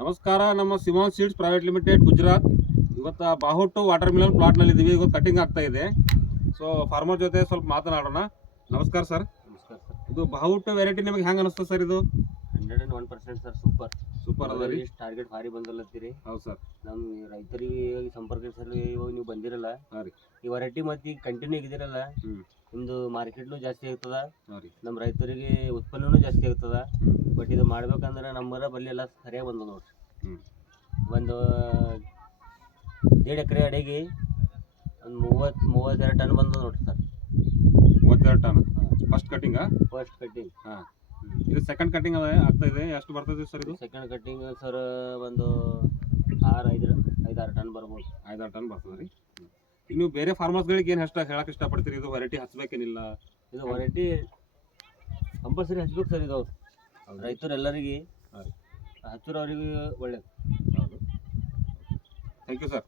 ನಮಸ್ಕಾರ. ನಮ್ಮ ಸಿಮಾನ್ seeds private limited Gujarat. ಇವತ್ತು ಬಾಹುಟ್ಟು ವಾಟರ್ ಮಿಲನ್ ಪ್ಲಾಟ್ನಲ್ಲಿ ಇದ್ದೀವಿ. ಇವತ್ತು ಕಟಿಂಗ್ ಆಗ್ತಾ ಇದೆ. ಸೊ ಫಾರ್ಮರ್ ಜೊತೆ ಸ್ವಲ್ಪ ಮಾತನಾಡೋಣ. ನಮಸ್ಕಾರ ಸರ್. ನಮಸ್ಕಾರ ಸರ್. ಇದು ಬಾಹುಟ್ಟು ವೆರೈಟಿ ನಿಮಗೆ ಹೆಂಗೆ ಅನಿಸ್ತದೆ ಸರ್? ಇದು 101% ಸರ್. ಸೂಪರ್ ಅದ ರೀ. ಟಾರ್ಗೆಟ್ ಭಾರಿ ಬಂದಲ್ಲತ್ತೀರಿ. ಹೌದು ಸರ್. ನಮ್ಮ ರೈತರಿಗೆ ಸಂಪರ್ಕಿಸಲು ಇವಾಗ ನೀವು ಬಂದಿರಲ್ಲ. ಹಾಂ ರೀ. ಈ ವೆರೈಟಿ ಮತ್ತೆ ಈಗ ಕಂಟಿನ್ಯೂ ಆಗಿದಿರಲ್ಲ, ನಿಮ್ದು ಮಾರ್ಕೆಟ್ನು ಜಾಸ್ತಿ ಆಗ್ತದ, ನಮ್ಮ ರೈತರಿಗೆ ಉತ್ಪನ್ನನೂ ಜಾಸ್ತಿ ಆಗ್ತದ. ಬಟ್ ಇದು ಮಾಡ್ಬೇಕಂದ್ರೆ ನಮ್ಮರ ಬಲ್ಲಿ ಎಲ್ಲ ಸರಿಯಾಗಿ ಬಂದ ನೋಡ್ರಿ. ಒಂದು 1.5 ಎಕರೆ ಅಡಿಗೆ ಒಂದು 32 ಟನ್ ಬಂದ ನೋಡ್ರಿ sir. 32 ton first cutting. First cutting. ಹಾಂ, ಇದು ಸೆಕೆಂಡ್ ಕಟಿಂಗ್ ಆಗ್ತಾ ಇದೆ. ಎಷ್ಟು ಬರ್ತದೆ ಸರ್ ಇದು? ಸೆಕೆಂಡ್ ಕಟ್ಟಿಂಗ್ ಸರ್ ಒಂದು 5-6 ಟನ್ ಬರ್ಬೋದು. 5-6 ಟನ್ ಬರ್ತದೆ ರೀ. ಈಗ ನೀವು ಬೇರೆ ಫಾರ್ಮರ್ಸ್ಗಳಿಗೆ ಏನು ಹೇಳಕ್ಕೆ ಇಷ್ಟಪಡ್ತೀರಿ? ಇದು ವೆರೈಟಿ ಹಚ್ಬೇಕೇನಿಲ್ಲ? ಇದು ವೆರೈಟಿ ಕಂಪಲ್ಸರಿ ಹಚ್ಬೇಕು ಸರ್. ಇದು ರೈತರು ಎಲ್ಲರಿಗೆ ಹಚ್ಚೋರವ್ರಿಗೆ ಒಳ್ಳೇದು. ಹೌದು. Thank you sir.